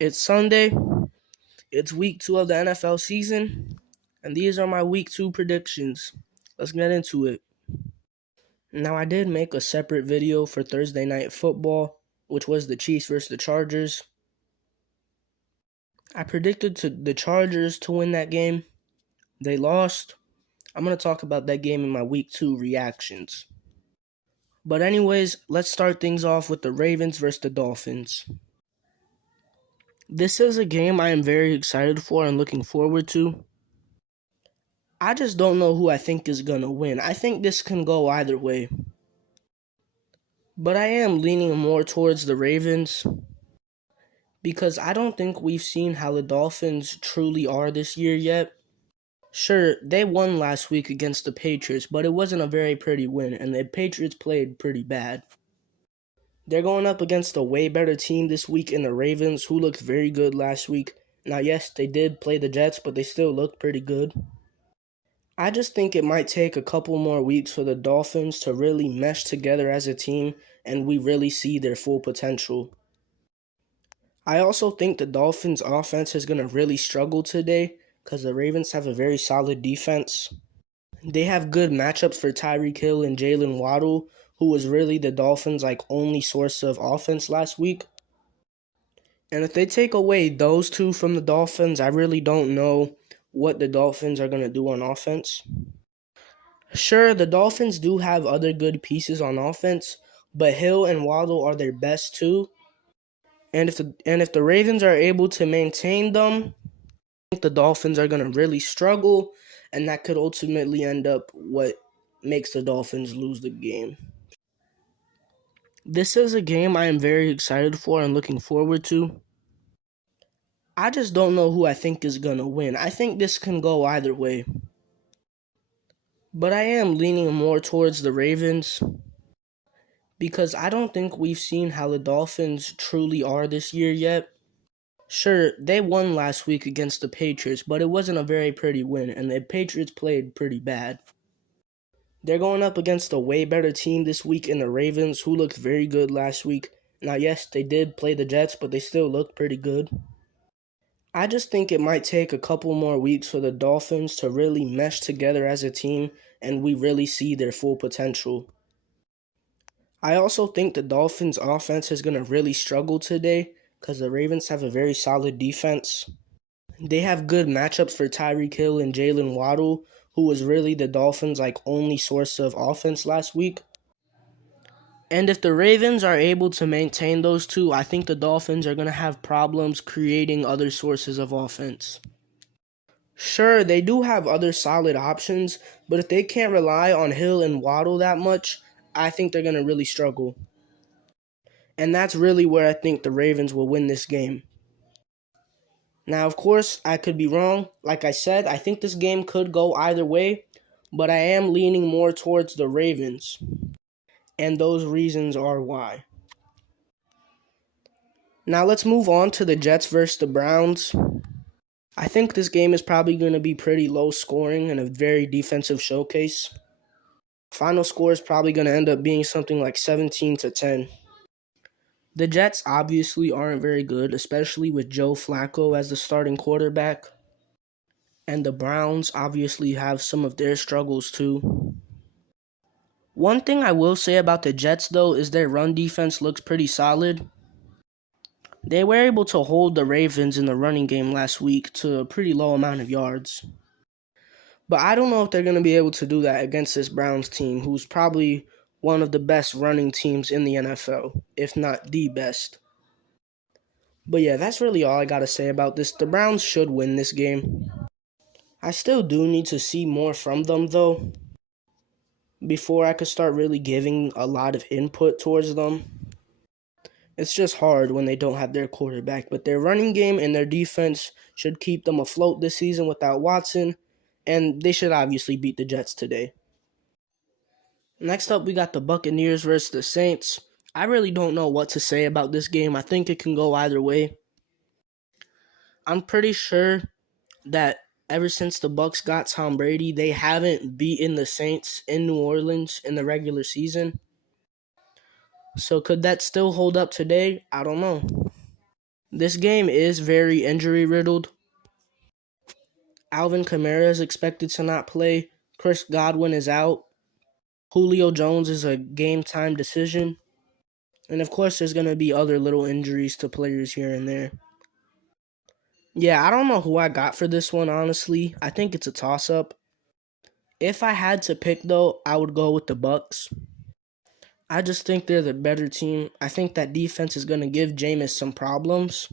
It's Sunday. It's week 2 of the NFL season, and these are my week 2 predictions. Let's get into it. Now, I did make a separate video for Thursday Night Football, which was the Chiefs versus the Chargers. I predicted the Chargers to win that game. They lost. I'm going to talk about that game in my week 2 reactions. But anyways, let's start things off with the Ravens versus the Dolphins. This is a game I am very excited for and looking forward to. I just don't know who I think is going to win. I think this can go either way. But I am leaning more towards the Ravens because I don't think we've seen how the Dolphins truly are this year yet. Sure, they won last week against the Patriots, but it wasn't a very pretty win, and the Patriots played pretty bad. They're going up against a way better team this week in the Ravens, who looked very good last week. Now, yes, they did play the Jets, but they still looked pretty good. I just think it might take a couple more weeks for the Dolphins to really mesh together as a team and we really see their full potential. I also think the Dolphins' offense is going to really struggle today because the Ravens have a very solid defense. They have good matchups for Tyreek Hill and Jalen Waddle, who was really the Dolphins' only source of offense last week. And if they take away those two from the Dolphins, I really don't know what the Dolphins are going to do on offense. Sure, the Dolphins do have other good pieces on offense, but Hill and Waddle are their best two. And if the Ravens are able to maintain them, I think the Dolphins are going to really struggle, and that could ultimately end up what makes the Dolphins lose the game. This is a game I am very excited for and looking forward to. I just don't know who I think is going to win. I think this can go either way. But I am leaning more towards the Ravens because I don't think we've seen how the Dolphins truly are this year yet. Sure, they won last week against the Patriots, but it wasn't a very pretty win, and the Patriots played pretty bad. They're going up against a way better team this week in the Ravens, who looked very good last week. Now, yes, they did play the Jets, but they still looked pretty good. I just think it might take a couple more weeks for the Dolphins to really mesh together as a team and we really see their full potential. I also think the Dolphins' offense is going to really struggle today because the Ravens have a very solid defense. They have good matchups for Tyreek Hill and Jalen Waddle, who was really the Dolphins' only source of offense last week. And if the Ravens are able to maintain those two, I think the Dolphins are going to have problems creating other sources of offense. Sure, they do have other solid options, but if they can't rely on Hill and Waddle that much, I think they're going to really struggle. And that's really where I think the Ravens will win this game. Now, of course, I could be wrong. Like I said, I think this game could go either way, but I am leaning more towards the Ravens. And those reasons are why. Now let's move on to the Jets versus the Browns. I think this game is probably going to be pretty low scoring and a very defensive showcase. Final score is probably going to end up being something like 17-10. The Jets obviously aren't very good, especially with Joe Flacco as the starting quarterback. And the Browns obviously have some of their struggles too. One thing I will say about the Jets, though, is their run defense looks pretty solid. They were able to hold the Ravens in the running game last week to a pretty low amount of yards. But I don't know if they're going to be able to do that against this Browns team, who's probably one of the best running teams in the NFL, if not the best. But yeah, that's really all I got to say about this. The Browns should win this game. I still do need to see more from them, though, before I could start really giving a lot of input towards them. It's just hard when they don't have their quarterback, but their running game and their defense should keep them afloat this season without Watson, and they should obviously beat the Jets today. Next up, we got the Buccaneers versus the Saints. I really don't know what to say about this game. I think it can go either way. I'm pretty sure that ever since the Bucs got Tom Brady, they haven't beaten the Saints in New Orleans in the regular season. So could that still hold up today? I don't know. This game is very injury riddled. Alvin Kamara is expected to not play. Chris Godwin is out. Julio Jones is a game time decision. And of course, there's going to be other little injuries to players here and there. Yeah, I don't know who I got for this one, honestly. I think it's a toss-up. If I had to pick, though, I would go with the Bucs. I just think they're the better team. I think that defense is going to give Jameis some problems.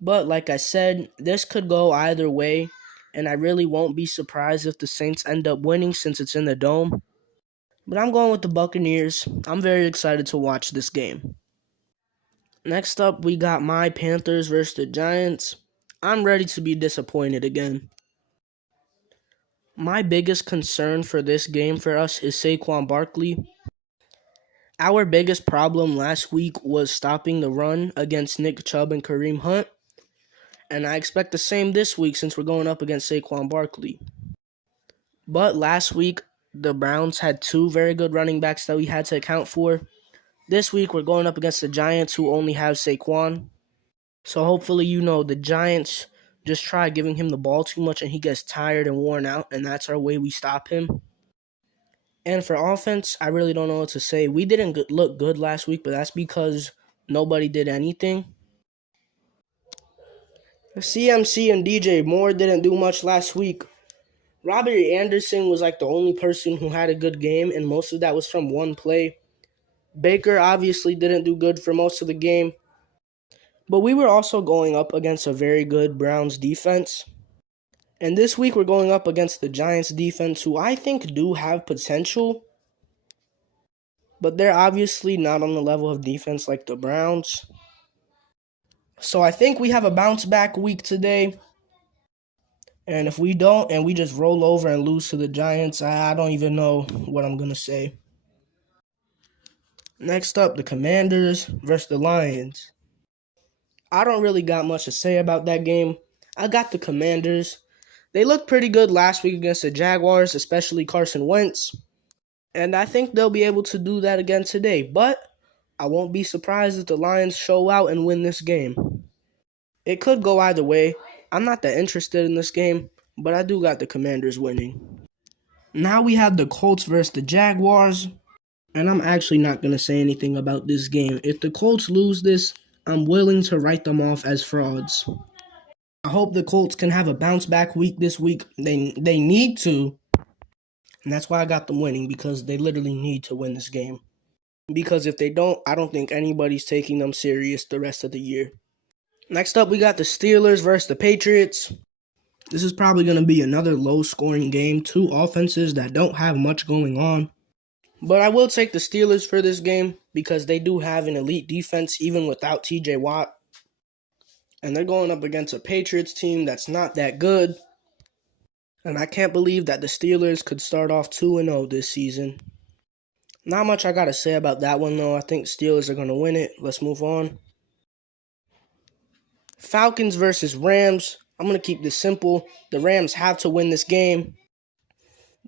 But like I said, this could go either way, and I really won't be surprised if the Saints end up winning since it's in the Dome. But I'm going with the Buccaneers. I'm very excited to watch this game. Next up, we got my Panthers versus the Giants. I'm ready to be disappointed again. My biggest concern for this game for us is Saquon Barkley. Our biggest problem last week was stopping the run against Nick Chubb and Kareem Hunt. And I expect the same this week since we're going up against Saquon Barkley. But last week, the Browns had two very good running backs that we had to account for. This week, we're going up against the Giants, who only have Saquon. So hopefully, the Giants just try giving him the ball too much and he gets tired and worn out, and that's our way we stop him. And for offense, I really don't know what to say. We didn't look good last week, but that's because nobody did anything. CMC and DJ Moore didn't do much last week. Robbie Anderson was like the only person who had a good game, and most of that was from one play. Baker obviously didn't do good for most of the game. But we were also going up against a very good Browns defense. And this week we're going up against the Giants defense, who I think do have potential. But they're obviously not on the level of defense like the Browns. So I think we have a bounce back week today. And if we don't, and we just roll over and lose to the Giants, I don't even know what I'm going to say. Next up, the Commanders versus the Lions. I don't really got much to say about that game. I got the Commanders. They looked pretty good last week against the Jaguars, especially Carson Wentz. And I think they'll be able to do that again today. But I won't be surprised if the Lions show out and win this game. It could go either way. I'm not that interested in this game, but I do got the Commanders winning. Now we have the Colts versus the Jaguars. And I'm actually not going to say anything about this game. If the Colts lose this, I'm willing to write them off as frauds. I hope the Colts can have a bounce back week this week. They need to. And that's why I got them winning, because they literally need to win this game. Because if they don't, I don't think anybody's taking them serious the rest of the year. Next up, we got the Steelers versus the Patriots. This is probably going to be another low-scoring game. Two offenses that don't have much going on. But I will take the Steelers for this game because they do have an elite defense even without TJ Watt. And they're going up against a Patriots team that's not that good. And I can't believe that the Steelers could start off 2-0 this season. Not much I got to say about that one, though. I think Steelers are going to win it. Let's move on. Falcons versus Rams. I'm going to keep this simple. The Rams have to win this game.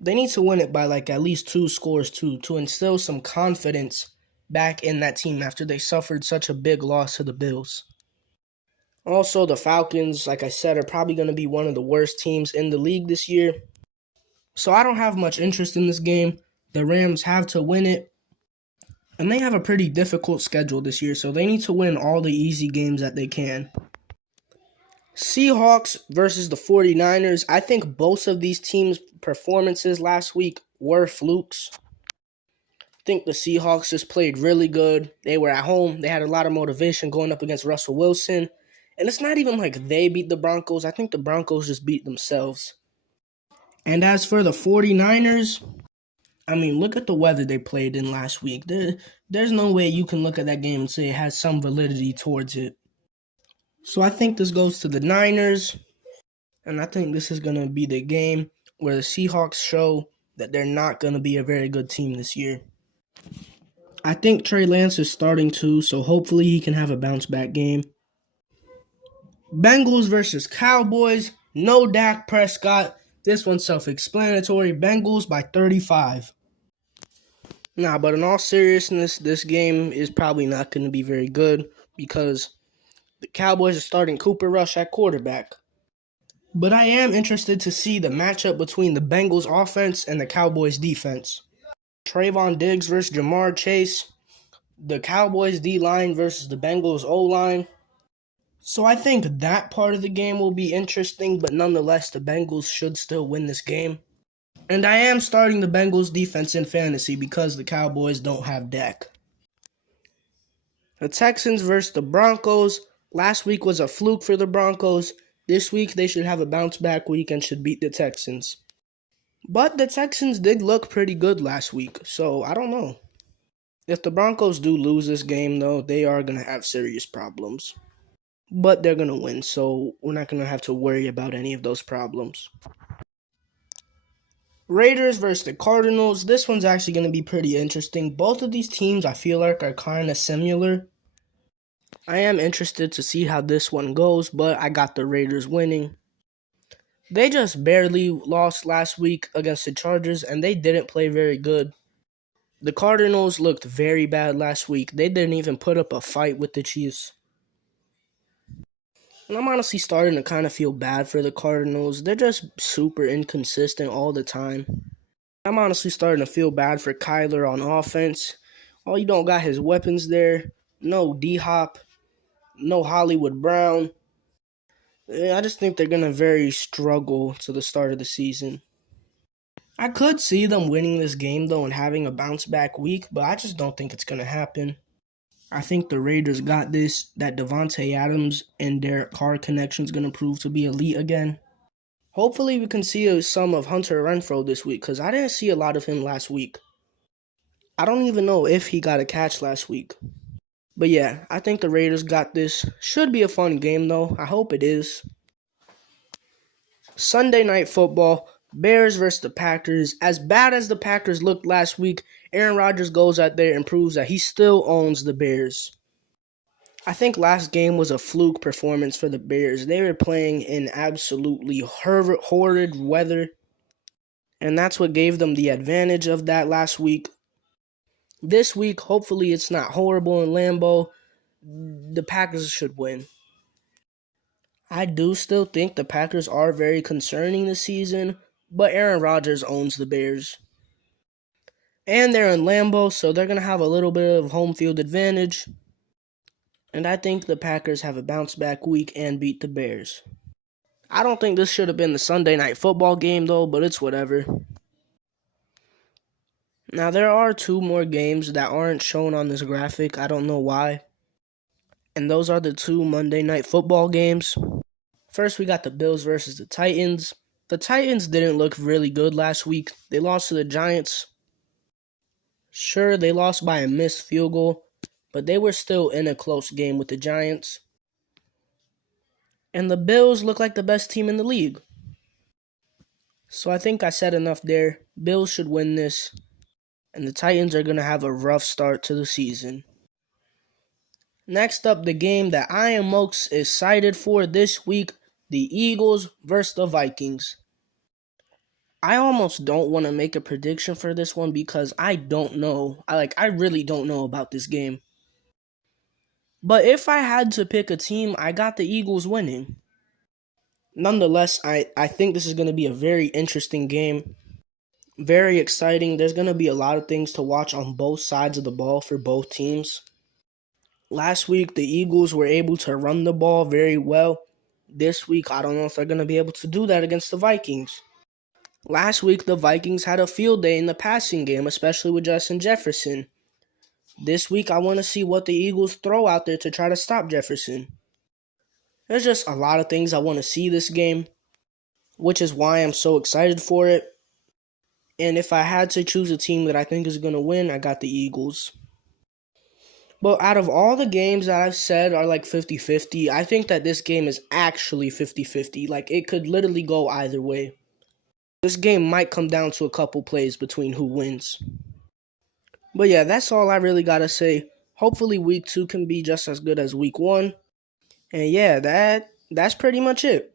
They need to win it by at least 2 scores to instill some confidence back in that team after they suffered such a big loss to the Bills. Also, the Falcons, like I said, are probably going to be one of the worst teams in the league this year. So I don't have much interest in this game. The Rams have to win it. And they have a pretty difficult schedule this year, so they need to win all the easy games that they can. Seahawks versus the 49ers. I think both of these teams' performances last week were flukes. I think the Seahawks just played really good. They were at home. They had a lot of motivation going up against Russell Wilson. And it's not even like they beat the Broncos. I think the Broncos just beat themselves. And as for the 49ers, look at the weather they played in last week. There's no way you can look at that game and say it has some validity towards it. So I think this goes to the Niners, and I think this is going to be the game where the Seahawks show that they're not going to be a very good team this year. I think Trey Lance is starting too, so hopefully he can have a bounce-back game. Bengals versus Cowboys. No Dak Prescott. This one's self-explanatory. Bengals by 35. But in all seriousness, this game is probably not going to be very good because The Cowboys are starting Cooper Rush at quarterback. But I am interested to see the matchup between the Bengals offense and the Cowboys defense. Trayvon Diggs versus Jamar Chase, the Cowboys D-line versus the Bengals O-line. So I think that part of the game will be interesting, but nonetheless, the Bengals should still win this game. And I am starting the Bengals defense in fantasy because the Cowboys don't have Dak. The Texans versus the Broncos. Last week was a fluke for the Broncos. This week they should have a bounce-back week and should beat the Texans. But the Texans did look pretty good last week, so I don't know. If the Broncos do lose this game, though, they are going to have serious problems. But they're going to win, so we're not going to have to worry about any of those problems. Raiders versus the Cardinals. This one's actually going to be pretty interesting. Both of these teams, I feel like, are kind of similar. I am interested to see how this one goes, but I got the Raiders winning. They just barely lost last week against the Chargers, and they didn't play very good. The Cardinals looked very bad last week. They didn't even put up a fight with the Chiefs. And I'm honestly starting to kind of feel bad for the Cardinals. They're just super inconsistent all the time. I'm honestly starting to feel bad for Kyler on offense. Oh, you don't got his weapons there. No D-Hop. No Hollywood Brown. I just think they're going to very struggle to the start of the season. I could see them winning this game, though, and having a bounce-back week, but I just don't think it's going to happen. I think the Raiders got this, that Devontae Adams and Derek Carr connection is going to prove to be elite again. Hopefully we can see some of Hunter Renfrow this week, because I didn't see a lot of him last week. I don't even know if he got a catch last week. But yeah, I think the Raiders got this. Should be a fun game, though. I hope it is. Sunday Night Football, Bears versus the Packers. As bad as the Packers looked last week, Aaron Rodgers goes out there and proves that he still owns the Bears. I think last game was a fluke performance for the Bears. They were playing in absolutely horrid weather, and that's what gave them the advantage of that last week. This week, hopefully it's not horrible in Lambeau. The Packers should win. I do still think the Packers are very concerning this season, but Aaron Rodgers owns the Bears. And they're in Lambeau, so they're going to have a little bit of home field advantage. And I think the Packers have a bounce-back week and beat the Bears. I don't think this should have been the Sunday Night Football game, though, but it's whatever. Now, there are two more games that aren't shown on this graphic. I don't know why. And those are the two Monday Night Football games. First, we got the Bills versus the Titans. The Titans didn't look really good last week. They lost to the Giants. Sure, they lost by a missed field goal, but they were still in a close game with the Giants. And the Bills look like the best team in the league. So I think I said enough there. Bills should win this. And the Titans are going to have a rough start to the season. Next up, the game that I am most excited for this week, the Eagles versus the Vikings. I almost don't want to make a prediction for this one because I don't know. I really don't know about this game. But if I had to pick a team, I got the Eagles winning. Nonetheless, I think this is going to be a very interesting game. Very exciting. There's going to be a lot of things to watch on both sides of the ball for both teams. Last week, the Eagles were able to run the ball very well. This week, I don't know if they're going to be able to do that against the Vikings. Last week, the Vikings had a field day in the passing game, especially with Justin Jefferson. This week, I want to see what the Eagles throw out there to try to stop Jefferson. There's just a lot of things I want to see this game, which is why I'm so excited for it. And if I had to choose a team that I think is going to win, I got the Eagles. But out of all the games that I've said are like 50-50, I think that this game is actually 50-50. It could literally go either way. This game might come down to a couple plays between who wins. But yeah, that's all I really got to say. Hopefully week 2 can be just as good as week 1. And yeah, that's pretty much it.